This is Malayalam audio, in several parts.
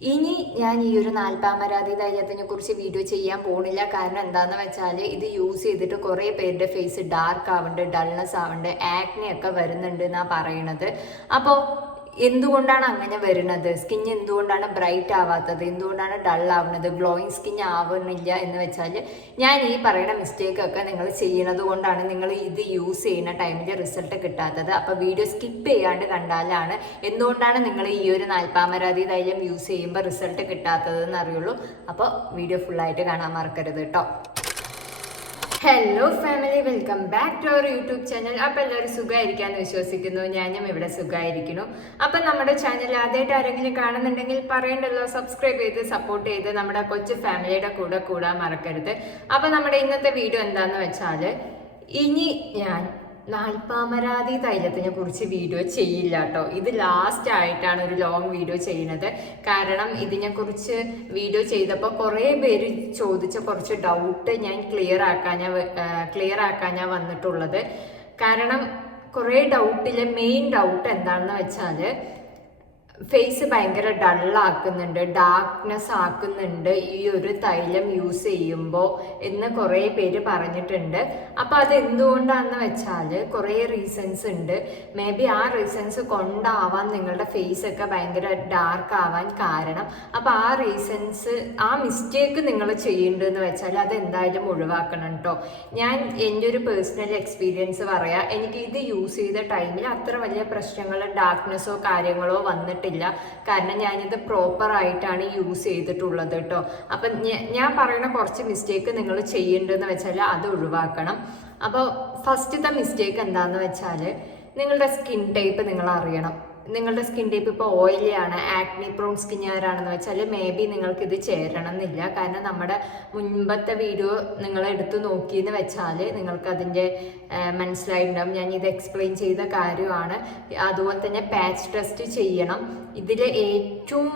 ഇനി ഞാൻ ഈ ഒരു നാൽപ്പാമരാതി ധൈര്യത്തിനെ കുറിച്ച് വീഡിയോ ചെയ്യാൻ പോണില്ല. കാരണം എന്താന്ന് വെച്ചാൽ ഇത് യൂസ് ചെയ്തിട്ട് കുറേ പേരുടെ ഫേസ് ഡാർക്ക് ആവുന്നുണ്ട് ഡൾനെസ് ആവുന്നുണ്ട് ആക്നെ ഒക്കെ വരുന്നുണ്ട് എന്നാ പറയണത്. അപ്പോൾ എന്തുകൊണ്ടാണ് അങ്ങനെ വരുന്നത്? സ്കിൻ എന്തുകൊണ്ടാണ് ബ്രൈറ്റ് ആവാത്തത്? എന്തുകൊണ്ടാണ് ഡൾ ആവുന്നത്? ഗ്ലോയിങ് സ്കിൻ ആവുന്നില്ല എന്ന് വെച്ചാൽ ഞാൻ ഈ പറയുന്ന മിസ്റ്റേക്ക് ഒക്കെ നിങ്ങൾ ചെയ്യുന്നത് കൊണ്ടാണ് നിങ്ങൾ ഇത് യൂസ് ചെയ്യുന്ന ടൈമിൽ റിസൾട്ട് കിട്ടാത്തത്. അപ്പോൾ വീഡിയോ സ്കിപ്പ് ചെയ്യാണ്ട് കണ്ടാലാണ് എന്തുകൊണ്ടാണ് നിങ്ങൾ ഈ ഒരു നാൽപ്പാമരാതി തൈലം യൂസ് ചെയ്യുമ്പോൾ റിസൾട്ട് കിട്ടാത്തതെന്ന് അറിയുള്ളൂ. അപ്പോൾ വീഡിയോ ഫുള്ളായിട്ട് കാണാൻ മറക്കരുത് കേട്ടോ hello family welcome back to our YouTube channel അപ്പോൾ എല്ലാവരും സുഖമായിരിക്കാമെന്ന് വിശ്വസിക്കുന്നു. ഞാനും ഇവിടെ സുഖമായിരിക്കുന്നു. അപ്പം നമ്മുടെ ചാനൽ ആദ്യമായിട്ട് ആരെങ്കിലും കാണുന്നുണ്ടെങ്കിൽ പറയണ്ടല്ലോ. സബ്സ്ക്രൈബ് ചെയ്ത് സപ്പോർട്ട് ചെയ്ത് നമ്മുടെ കൊച്ചു ഫാമിലിയുടെ കൂടെ കൂടാൻ മറക്കരുത്. അപ്പം നമ്മുടെ ഇന്നത്തെ വീഡിയോ എന്താണെന്ന് വെച്ചാൽ ഇനി ഞാൻ നാൽപ്പാമരാതി തൈലത്തിനെ കുറിച്ച് വീഡിയോ ചെയ്യില്ല കേട്ടോ ഇത് ലാസ്റ്റ് ആയിട്ടാണ് ഒരു ലോങ് വീഡിയോ ചെയ്യുന്നത്. കാരണം ഇതിനെക്കുറിച്ച് വീഡിയോ ചെയ്തപ്പോൾ കുറേ പേര് ചോദിച്ച കുറച്ച് ഡൗട്ട് ഞാൻ ക്ലിയർ ആക്കാൻ ക്ലിയർ ആക്കാൻ ഞാൻ വന്നിട്ടുള്ളത്. കാരണം കുറേ ഡൗട്ടിലെ മെയിൻ ഡൗട്ട് എന്താണെന്ന് വെച്ചാൽ ഫേസ് ഭയങ്കര ഡള്ളാക്കുന്നുണ്ട് ഡാർക്ക്നെസ് ആക്കുന്നുണ്ട് ഈ ഒരു തൈലം യൂസ് ചെയ്യുമ്പോൾ എന്ന് കുറേ പേര് പറഞ്ഞിട്ടുണ്ട്. അപ്പോൾ അത് എന്തുകൊണ്ടാണെന്ന് വെച്ചാൽ കുറേ റീസൺസ് ഉണ്ട്. മേ ബി ആ റീസൺസ് കൊണ്ടാവാൻ നിങ്ങളുടെ ഫേസ് ഒക്കെ ഭയങ്കര ഡാർക്ക് ആവാൻ കാരണം. അപ്പോൾ ആ റീസൺസ് ആ മിസ്റ്റേക്ക് നിങ്ങൾ ചെയ്യേണ്ടതെന്ന് വെച്ചാൽ അത് എന്തായാലും ഒഴിവാക്കണം കേട്ടോ ഞാൻ എന്റെ ഒരു പേഴ്സണൽ എക്സ്പീരിയൻസ് പറയാം. എനിക്ക് ഇത് യൂസ് ചെയ്ത ടൈമിൽ അത്ര വലിയ പ്രശ്നങ്ങൾ ഡാർക്ക്നെസ്സോ കാര്യങ്ങളോ വന്നിട്ടില്ല കാരണം ഞാനിത് പ്രോപ്പർ ആയിട്ടാണ് യൂസ് ചെയ്തിട്ടുള്ളത് കേട്ടോ അപ്പം ഞാൻ പറയുന്ന കുറച്ച് മിസ്റ്റേക്ക് നിങ്ങൾ ചെയ്യേണ്ടതെന്ന് വെച്ചാൽ അത് ഒഴിവാക്കണം. അപ്പോൾ ഫസ്റ്റത്തെ മിസ്റ്റേക്ക് എന്താണെന്ന് വെച്ചാൽ നിങ്ങളുടെ സ്കിൻ ടൈപ്പ് നിങ്ങൾ അറിയണം. നിങ്ങളുടെ സ്കിൻ ടൈപ്പ് ഇപ്പോൾ ഓയിലി ആണ് ആക്നി പ്രോൺ സ്കിന്നുകാരാണെന്ന് വെച്ചാൽ മേ ബി നിങ്ങൾക്ക് ഇത് ചേരണം എന്നില്ല കാരണം നമ്മുടെ മുൻപത്തെ വീഡിയോ നിങ്ങൾ എടുത്ത് നോക്കിയെന്ന് വെച്ചാൽ നിങ്ങൾക്ക് അതിന്റെ മനസ്സിലായിട്ടുണ്ടാവും. ഞാൻ ഇത് എക്സ്പ്ലെയിൻ ചെയ്ത കാര്യമാണ്. അതുപോലെ തന്നെ പാച്ച് ടെസ്റ്റ് ചെയ്യണം. ഇതിൽ ഏറ്റവും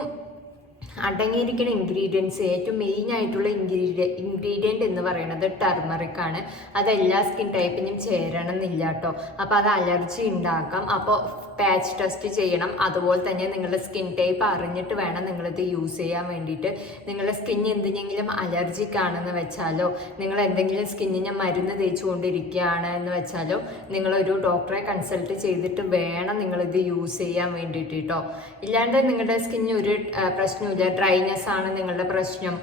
അടങ്ങിയിരിക്കുന്ന ഇൻഗ്രീഡിയൻസ് ഏറ്റവും മെയിൻ ആയിട്ടുള്ള ഇൻഗ്രീഡിയ ഇൻഗ്രീഡിയന്റ് എന്ന് പറയുന്നത് ടർമറിക് ആണ്. അത് എല്ലാ സ്കിൻ ടൈപ്പിനും ചേരണം എന്നില്ല കേട്ടോ അപ്പോൾ അത് അലർജി ഉണ്ടാക്കാം അപ്പോൾ പാച്ച് ടെസ്റ്റ് ചെയ്യണം. അതുപോലെ തന്നെ നിങ്ങളുടെ സ്കിൻ ടൈപ്പ് അറിഞ്ഞിട്ട് വേണം നിങ്ങളിത് യൂസ് ചെയ്യാൻ വേണ്ടിയിട്ട്. നിങ്ങളുടെ സ്കിൻ എന്തിനെങ്കിലും അലർജിക് ആണെന്ന് വെച്ചാലോ നിങ്ങൾ എന്തെങ്കിലും സ്കിന്നിന് മരുന്ന് തേച്ചുകൊണ്ടിരിക്കുകയാണ് എന്ന് വെച്ചാലോ നിങ്ങളൊരു ഡോക്ടറെ കൺസൾട്ട് ചെയ്തിട്ട് വേണം നിങ്ങളിത് യൂസ് ചെയ്യാൻ വേണ്ടിയിട്ട് കേട്ടോ ഇല്ലാണ്ട് നിങ്ങളുടെ സ്കിന്നിന് ഒരു പ്രശ്നമില്ല ഡ്രൈനെസ് ആണ് നിങ്ങളുടെ പ്രശ്നം.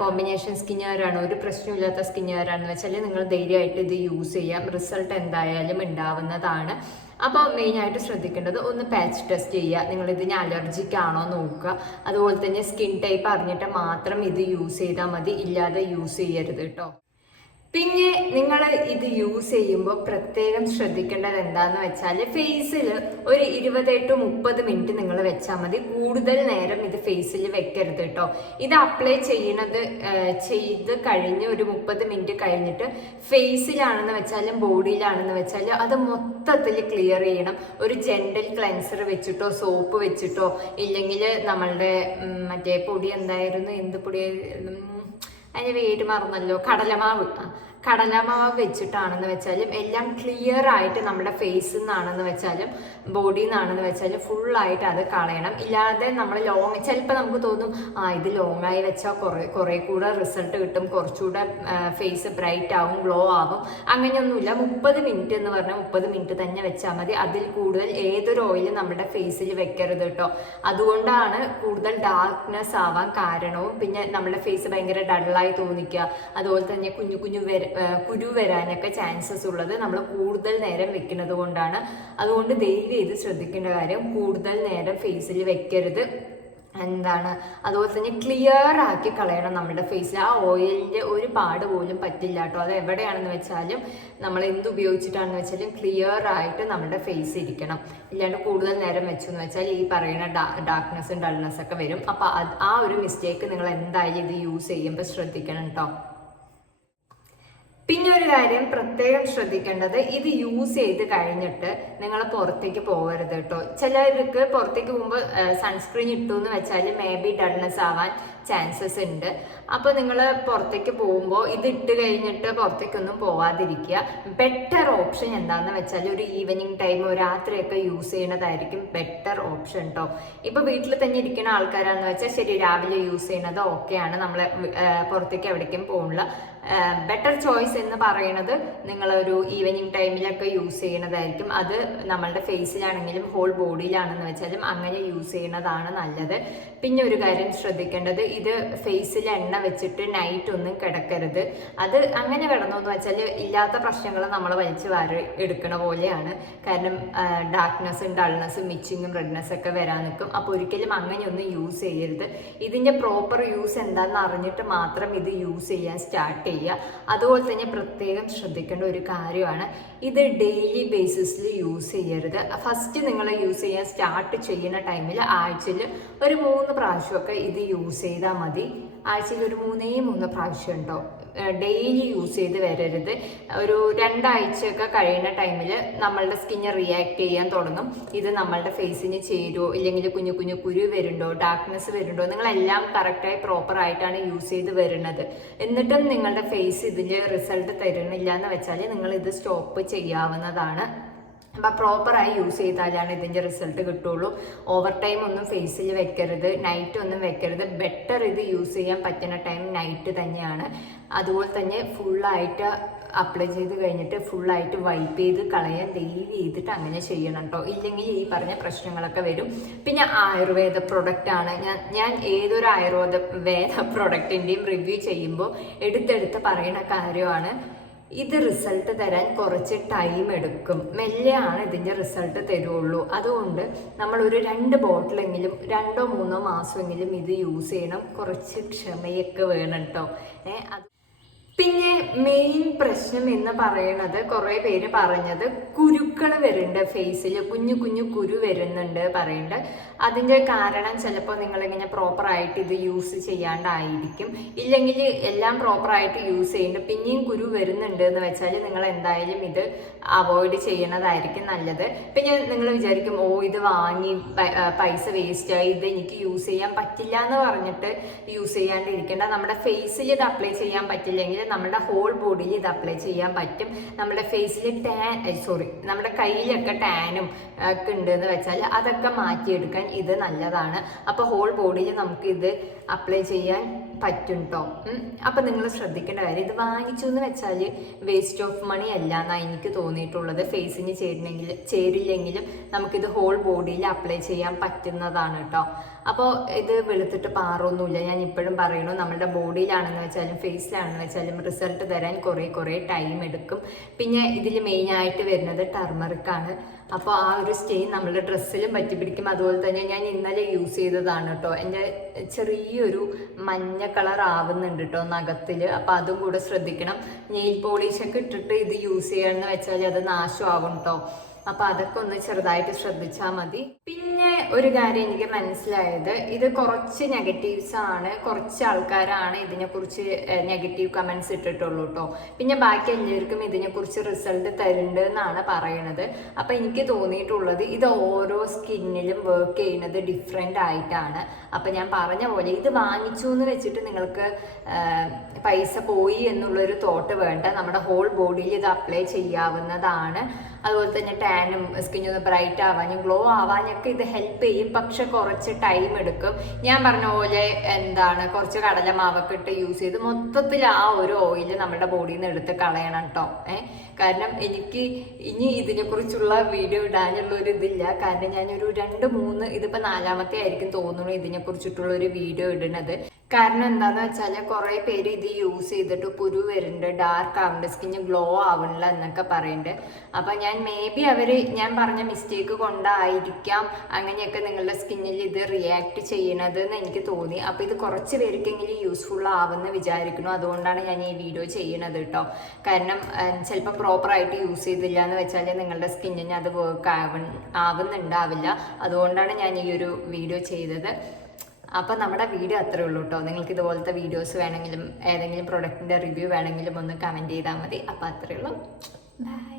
കോമ്പിനേഷൻ സ്കിന്നുകാരാണ് ഒരു പ്രശ്നമില്ലാത്ത സ്കിന്നുകാരാണെന്ന് വെച്ചാൽ നിങ്ങൾ ധൈര്യമായിട്ട് ഇത് യൂസ് ചെയ്യാം. റിസൾട്ട് എന്തായാലും ഉണ്ടാവുന്നതാണ് അപ്പോൾ മെയിനായിട്ട് ശ്രദ്ധിക്കേണ്ടത് ഒന്ന് പാച്ച് ടെസ്റ്റ് ചെയ്യുക. നിങ്ങൾ ഇതിന് അലർജിക്ക് ആണോ നോക്കുക. അതുപോലെ തന്നെ സ്കിൻ ടൈപ്പ് അറിഞ്ഞിട്ട് മാത്രം ഇത് യൂസ് ചെയ്താൽ മതി. ഇല്ലാതെ യൂസ് ചെയ്യരുത് കേട്ടോ പിന്നെ നിങ്ങൾ ഇത് യൂസ് ചെയ്യുമ്പോൾ പ്രത്യേകം ശ്രദ്ധിക്കേണ്ടത് എന്താന്ന് വെച്ചാൽ ഫേസിൽ ഒരു ഇരുപത് ടു മുപ്പത് മിനിറ്റ് നിങ്ങൾ വെച്ചാൽ മതി. കൂടുതൽ നേരം ഇത് ഫേസിൽ വെക്കരുത് കേട്ടോ ഇത് അപ്ലൈ ചെയ്യണത് ചെയ്ത് കഴിഞ്ഞ് ഒരു മുപ്പത് മിനിറ്റ് കഴിഞ്ഞിട്ട് ഫേസിലാണെന്ന് വെച്ചാലും ബോഡിയിലാണെന്ന് വെച്ചാൽ അത് മൊത്തത്തിൽ ക്ലിയർ ചെയ്യണം. ഒരു ജെൻഡൽ ക്ലെൻസർ വെച്ചിട്ടോ സോപ്പ് വെച്ചിട്ടോ ഇല്ലെങ്കിൽ നമ്മളുടെ മറ്റേ പൊടി എന്തായിരുന്നു? എന്ത് പൊടി അതിന് പേര് മറന്നല്ലോ. കടലമാവ്. കടലമാവ് വെച്ചിട്ടാണെന്ന് വെച്ചാലും എല്ലാം ക്ലിയർ ആയിട്ട് നമ്മുടെ ഫേസിൽ നിന്നാണെന്ന് വെച്ചാലും ബോഡിയിൽ നിന്നാണെന്ന് വെച്ചാലും ഫുള്ളായിട്ട് അത് കളയണം. ഇല്ലാതെ നമ്മൾ ലോങ് ചിലപ്പോൾ നമുക്ക് തോന്നും ആ ഇത് ലോങ് ആയി വെച്ചാൽ കുറേ കുറേ കൂടെ റിസൾട്ട് കിട്ടും. കുറച്ചുകൂടെ ഫേസ് ബ്രൈറ്റ് ആവും ഗ്ലോ ആവും. അങ്ങനെയൊന്നുമില്ല. മുപ്പത് മിനിറ്റ് എന്ന് പറഞ്ഞാൽ മുപ്പത് മിനിറ്റ് തന്നെ വെച്ചാൽ മതി. അതിൽ കൂടുതൽ ഏതൊരു ഓയിലും നമ്മുടെ ഫേസിൽ വെക്കരുത് കേട്ടോ അതുകൊണ്ടാണ് കൂടുതൽ ഡാർക്ക്നെസ് ആവാൻ കാരണവും പിന്നെ നമ്മുടെ ഫേസ് ഭയങ്കര ഡള്ളായി തോന്നിക്കുക അതുപോലെ തന്നെ കുഞ്ഞു കുഞ്ഞു വര കുരു വരാനൊക്കെ ചാൻസസ് ഉള്ളത് നമ്മൾ കൂടുതൽ നേരം വെക്കുന്നത് കൊണ്ടാണ്. അതുകൊണ്ട് ദയവ് ചെയ്ത് ശ്രദ്ധിക്കേണ്ട കാര്യം കൂടുതൽ നേരം ഫേസിൽ വെക്കരുത്. എന്താണ്? അതുപോലെ തന്നെ ക്ലിയർ ആക്കി കളയണം നമ്മുടെ ഫേസിൽ ആ ഓയിലിന്റെ ഒരു പാട് പോലും പറ്റില്ല കേട്ടോ. അത് എവിടെയാണെന്ന് വെച്ചാലും നമ്മൾ എന്ത് ഉപയോഗിച്ചിട്ടാണെന്ന് വെച്ചാലും ക്ലിയർ ആയിട്ട് നമ്മുടെ ഫേസ് ഇരിക്കണം. ഇല്ലാണ്ട് കൂടുതൽ നേരം വെച്ചു എന്ന് വെച്ചാൽ ഈ പറയുന്ന ഡാർക്ക്നെസ്സും ഡൾനെസ്സൊക്കെ വരും. അപ്പോൾ ആ ഒരു മിസ്റ്റേക്ക് നിങ്ങൾ എന്തായാലും ഇത് യൂസ് ചെയ്യുമ്പോൾ ശ്രദ്ധിക്കണം കേട്ടോ. പിന്നെ പിന്നെ ഒരു കാര്യം പ്രത്യേകം ശ്രദ്ധിക്കേണ്ടത് ഇത് യൂസ് ചെയ്ത് കഴിഞ്ഞിട്ട് നിങ്ങൾ പുറത്തേക്ക് പോകരുത് കേട്ടോ. ചിലർക്ക് പുറത്തേക്ക് പോകുമ്പോൾ സൺസ്ക്രീൻ ഇട്ടു എന്ന് വെച്ചാൽ മേ ബി ഡൾനെസ് ആവാൻ ചാൻസസ് ഉണ്ട്. അപ്പോൾ നിങ്ങൾ പുറത്തേക്ക് പോകുമ്പോൾ ഇത് ഇട്ട് കഴിഞ്ഞിട്ട് പുറത്തേക്കൊന്നും പോവാതിരിക്കുക. ബെറ്റർ ഓപ്ഷൻ എന്താണെന്ന് വെച്ചാൽ ഒരു ഈവനിങ് ടൈം രാത്രിയൊക്കെ യൂസ് ചെയ്യണതായിരിക്കും ബെറ്റർ ഓപ്ഷൻ കേട്ടോ ഇപ്പോൾ വീട്ടിൽ തന്നെ ഇരിക്കുന്ന ആൾക്കാരാണെന്ന് വെച്ചാൽ ശരി രാവിലെ യൂസ് ചെയ്യണത് ഓക്കെയാണ് നമ്മൾ പുറത്തേക്ക് എവിടേക്കും പോകുന്നില്ല ബെറ്റർ ചോയ്സ് എന്ന് പറയുന്നത് ഒരു ഈവനിങ് ടൈമിലൊക്കെ യൂസ് ചെയ്യണതായിരിക്കും. അത് നമ്മളുടെ ഫേസിലാണെങ്കിലും ഹോൾ ബോഡിയിലാണെന്ന് വെച്ചാലും അങ്ങനെ യൂസ് ചെയ്യുന്നതാണ് നല്ലത്. പിന്നെ ഒരു കാര്യം ശ്രദ്ധിക്കേണ്ടത് ഇത് ഫേസിൽ എണ്ണ വെച്ചിട്ട് നൈറ്റ് ഒന്നും കിടക്കരുത്. അത് അങ്ങനെ കിടന്നു വെച്ചാൽ ഇല്ലാത്ത പ്രശ്നങ്ങൾ നമ്മൾ വലിച്ചു വാരി എടുക്കണ പോലെയാണ്. കാരണം ഡാർക്ക്നെസ്സും ഡൾനെസ്സും മിച്ചിങ്ങും റെഡ്നെസ് ഒക്കെ വരാൻ നിൽക്കും. അപ്പോൾ ഒരിക്കലും അങ്ങനെയൊന്നും യൂസ് ചെയ്യരുത്. ഇതിന്റെ പ്രോപ്പർ യൂസ് എന്താണെന്ന് അറിഞ്ഞിട്ട് മാത്രം ഇത് യൂസ് ചെയ്യാൻ സ്റ്റാർട്ട് ചെയ്യുക. അതുപോലെ തന്നെ പ്രത്യേകം ശ്രദ്ധിക്കേണ്ട ഒരു കാര്യമാണ്. ഇത് ഡെയിലി ബേസിസിൽ യൂസ് ചെയ്യരുത്. ഫസ്റ്റ് നിങ്ങൾ യൂസ് ചെയ്യാൻ സ്റ്റാർട്ട് ചെയ്യുന്ന ടൈമിൽ ആഴ്ചയിൽ ഒരു മൂന്ന് പ്രാവശ്യമൊക്കെ ഇത് യൂസ് ചെയ്താൽ മതി. ആഴ്ചയിൽ ഒരു മൂന്നേ മൂന്ന് പ്രാവശ്യം ഉണ്ടോ? ഡെയിലി യൂസ് ചെയ്ത് വരരുത്. ഒരു രണ്ടാഴ്ചയൊക്കെ കഴിയുന്ന ടൈമിൽ നമ്മളുടെ സ്കിന്ന് റിയാക്ട് ചെയ്യാൻ തുടങ്ങും. ഇത് നമ്മളുടെ ഫേസിന് ചേരുമോ ഇല്ലെങ്കിൽ കുഞ്ഞു കുഞ്ഞു കുരു വരുന്നുണ്ടോ ഡാർക്ക്നെസ് വരുന്നുണ്ടോ നിങ്ങളെല്ലാം കറക്റ്റായി പ്രോപ്പർ ആയിട്ടാണ് യൂസ് ചെയ്ത് വരുന്നത്. എന്നിട്ടും നിങ്ങളുടെ ഫേസ് ഇതിൽ റിസൾട്ട് തരുന്നില്ല എന്ന് വെച്ചാൽ നിങ്ങൾ ഇത് സ്റ്റോപ്പ് ചെയ്യാവുന്നതാണ്. അപ്പം പ്രോപ്പറായി യൂസ് ചെയ്താലാണ് ഇതിന്റെ റിസൾട്ട് കിട്ടുള്ളൂ. ഓവർ ടൈം ഒന്നും ഫേസിൽ വെക്കരുത്. നൈറ്റ് ഒന്നും വെക്കരുത്. ബെറ്റർ ഇത് യൂസ് ചെയ്യാൻ പറ്റുന്ന ടൈം നൈറ്റ് തന്നെയാണ്. അതുപോലെ തന്നെ ഫുള്ളായിട്ട് അപ്ലൈ ചെയ്ത് കഴിഞ്ഞിട്ട് ഫുള്ളായിട്ട് വൈപ്പ് ചെയ്ത് കളയാൻ ഡെയിലി ചെയ്തിട്ട് അങ്ങനെ ചെയ്യണം കേട്ടോ ഇല്ലെങ്കിൽ ഈ പറഞ്ഞ പ്രശ്നങ്ങളൊക്കെ വരും. പിന്നെ ആയുർവേദ പ്രൊഡക്റ്റ് ആണ്. ഞാൻ ഞാൻ ഏതൊരു ആയുർവേദ വേദ പ്രൊഡക്റ്റിന്റെയും റിവ്യൂ ചെയ്യുമ്പോൾ എടുത്തെടുത്ത് പറയുന്ന കാര്യമാണ്. ഇത് റിസൾട്ട് തരാൻ കുറച്ച് ടൈം എടുക്കും. മെല്ലെയാണ് ഇതിന്റെ റിസൾട്ട് തരുള്ളൂ. അതുകൊണ്ട് നമ്മൾ ഒരു രണ്ട് ബോട്ടിലെങ്കിലും രണ്ടോ മൂന്നോ മാസമെങ്കിലും ഇത് യൂസ് ചെയ്യണം. കുറച്ച് ക്ഷമയൊക്കെ വേണം കേട്ടോ ഏഹ് പിന്നെ മെയിൻ പ്രശ്നം എന്ന് പറയുന്നത് കുറേ പേര് പറഞ്ഞത് കുരുക്കൾ വരുന്നുണ്ട് ഫേസിൽ കുഞ്ഞു കുഞ്ഞു കുരു വരുന്നുണ്ട് പറയുന്നുണ്ട് അതിന്റെ കാരണം ചിലപ്പോൾ നിങ്ങളിങ്ങനെ പ്രോപ്പറായിട്ട് ഇത് യൂസ് ചെയ്യാണ്ടായിരിക്കും. ഇല്ലെങ്കിൽ എല്ലാം പ്രോപ്പറായിട്ട് യൂസ് ചെയ്യുന്നുണ്ട് പിന്നെയും കുരു വരുന്നുണ്ട് എന്ന് വെച്ചാൽ നിങ്ങൾ എന്തായാലും ഇത് അവോയ്ഡ് ചെയ്യണതായിരിക്കും നല്ലത്. പിന്നെ നിങ്ങൾ വിചാരിക്കും ഓ ഇത് വാങ്ങി പൈസ വേസ്റ്റ് ആയി. ഇത് എനിക്ക് യൂസ് ചെയ്യാൻ പറ്റില്ല എന്ന് പറഞ്ഞിട്ട് യൂസ് ചെയ്യാണ്ടിരിക്കേണ്ട. നമ്മുടെ ഫേസിൽ ഇത് അപ്ലൈ ചെയ്യാൻ പറ്റില്ലെങ്കിൽ നമ്മുടെ ഹോൾ ബോഡിയിൽ ഇത് അപ്ലൈ ചെയ്യാൻ പറ്റും. നമ്മുടെ ഫേസിൽ ടാൻ സോറി നമ്മുടെ കയ്യിലൊക്കെ ടാനും ഒക്കെ ഉണ്ട് എന്ന് വെച്ചാൽ അതൊക്കെ മാറ്റിയെടുക്കാൻ ഇത് നല്ലതാണ്. അപ്പോൾ ഹോൾ ബോഡിയിൽ നമുക്ക് ഇത് അപ്ലൈ ചെയ്യാൻ പറ്റും കേട്ടോ അപ്പം നിങ്ങൾ ശ്രദ്ധിക്കേണ്ട കാര്യം ഇത് വാങ്ങിച്ചു എന്ന് വെച്ചാൽ വേസ്റ്റ് ഓഫ് മണി അല്ല എന്നാണ് എനിക്ക് തോന്നിയിട്ടുള്ളത്. ഫേസിന് ചേരണമെങ്കിൽ ചേരില്ലെങ്കിലും നമുക്കിത് ഹോൾ ബോഡിയിൽ അപ്ലൈ ചെയ്യാൻ പറ്റുന്നതാണ് കേട്ടോ അപ്പോൾ ഇത് വെളുത്തിട്ട് പാറൊന്നുമില്ല. ഞാൻ ഇപ്പോഴും പറയണു നമ്മുടെ ബോഡിയിലാണെന്ന് വെച്ചാലും ഫേസിലാണെന്ന് വെച്ചാലും റിസൾട്ട് തരാൻ കുറേ കുറേ ടൈം എടുക്കും. പിന്നെ ഇതിൽ മെയിനായിട്ട് വരുന്നത് ടർമറിക് ആണ്. അപ്പോൾ ആ ഒരു സ്റ്റെയിൻ നമ്മുടെ ഡ്രസ്സിലും പറ്റി പിടിക്കും. അതുപോലെ തന്നെ ഞാൻ ഇന്നലെ യൂസ് ചെയ്തതാണ് കേട്ടോ എന്റെ ചെറിയൊരു മഞ്ഞ കളർ ആവുന്നുണ്ട് കേട്ടോ നഖത്തിൽ അപ്പോൾ അതും കൂടെ ശ്രദ്ധിക്കണം. നെയിൽ പോളിഷൊക്കെ ഇട്ടിട്ട് ഇത് യൂസ് ചെയ്യണമെന്ന് വെച്ചാൽ അത് നാശമാകും കേട്ടോ അപ്പോൾ അതൊക്കെ ഒന്ന് ചെറുതായിട്ട് ശ്രദ്ധിച്ചാൽ മതി. പിന്നെ ഒരു കാര്യം എനിക്ക് മനസ്സിലായത്. ഇത് കുറച്ച് നെഗറ്റീവ്സ് ആണ്. കുറച്ച് ആൾക്കാരാണ് ഇതിനെക്കുറിച്ച് നെഗറ്റീവ് കമൻസ് ഇട്ടിട്ടുള്ളൂ കേട്ടോ പിന്നെ ബാക്കി എല്ലാവർക്കും ഇതിനെക്കുറിച്ച് റിസൾട്ട് തരുന്നുണ്ട് എന്നാണ് പറയണത്. അപ്പൊ എനിക്ക് തോന്നിയിട്ടുള്ളത് ഇത് ഓരോ സ്കിന്നിലും വർക്ക് ചെയ്യുന്നത് ഡിഫറെന്റ് ആയിട്ടാണ്. അപ്പൊ ഞാൻ പറഞ്ഞ പോലെ ഇത് വാങ്ങിച്ചു എന്ന് വെച്ചിട്ട് നിങ്ങൾക്ക് പൈസ പോയി എന്നുള്ളൊരു തോട്ട് വേണ്ട. നമ്മുടെ ഹോൾ ബോഡിയിൽ ഇത് അപ്ലൈ ചെയ്യാവുന്നതാണ്. അതുപോലെ തന്നെ ടാനും സ്കിന്നൊന്ന് ബ്രൈറ്റ് ആവാനും ഗ്ലോ ആവാനൊക്കെ ഇത് ഹെൽപ്പ് ചെയ്യും പക്ഷെ കുറച്ച് ടൈം എടുക്കും. ഞാൻ പറഞ്ഞ പോലെ എന്താണ് കുറച്ച് കടലമാവൊക്കെ ഇട്ട് യൂസ് ചെയ്ത് മൊത്തത്തിൽ ആ ഒരു ഓയിൽ നമ്മുടെ ബോഡിയിൽ നിന്ന് എടുത്ത് കളയണം കേട്ടോ ഏഹ് കാരണം എനിക്ക് ഇനി ഇതിനെക്കുറിച്ചുള്ള വീഡിയോ ഇടാനുള്ള ഒരു ഇതില്ല. കാരണം ഞാനൊരു രണ്ട് മൂന്ന് ഇതിപ്പോ നാലാമത്തെ ആയിരിക്കും തോന്നുന്നു ഇതിനെക്കുറിച്ചിട്ടുള്ള ഒരു വീഡിയോ ഇടുന്നത്. കാരണം എന്താന്ന് വെച്ചാൽ കുറേ പേര് ഇത് യൂസ് ചെയ്തിട്ട് കുരു വരുന്നുണ്ട് ഡാർക്ക് ആവുന്നുണ്ട് സ്കിന്ന് ഗ്ലോ ആവണില്ല എന്നൊക്കെ പറയുന്നുണ്ട് അപ്പോൾ ഞാൻ മേ ബി അവർ ഞാൻ പറഞ്ഞ മിസ്റ്റേക്ക് കൊണ്ടായിരിക്കാം അങ്ങനെയൊക്കെ നിങ്ങളുടെ സ്കിന്നിൽ ഇത് റിയാക്ട് ചെയ്യണത് എന്ന് എനിക്ക് തോന്നി. അപ്പോൾ ഇത് കുറച്ച് പേർക്കെങ്കിലും യൂസ്ഫുൾ ആവുമെന്ന് വിചാരിക്കുന്നു. അതുകൊണ്ടാണ് ഞാൻ ഈ വീഡിയോ ചെയ്യണത് കേട്ടോ കാരണം ചിലപ്പോൾ പ്രോപ്പറായിട്ട് യൂസ് ചെയ്തില്ല എന്ന് വെച്ചാൽ നിങ്ങളുടെ സ്കിന്നിന് അത് വർക്ക് ആവ ആവുന്നുണ്ടാവില്ല. അതുകൊണ്ടാണ് ഞാൻ ഈ ഒരു വീഡിയോ ചെയ്തത്. അപ്പോൾ നമ്മുടെ വീഡിയോ അത്രേ ഉള്ളൂ കേട്ടോ നിങ്ങൾക്ക് ഇതുപോലത്തെ വീഡിയോസ് വേണമെങ്കിലും ഏതെങ്കിലും പ്രൊഡക്റ്റിന്റെ റിവ്യൂ വേണമെങ്കിലും ഒന്ന് കമന്റ് ചെയ്താൽ മതി. അപ്പോൾ അത്രേ ഉള്ളൂ. ബൈ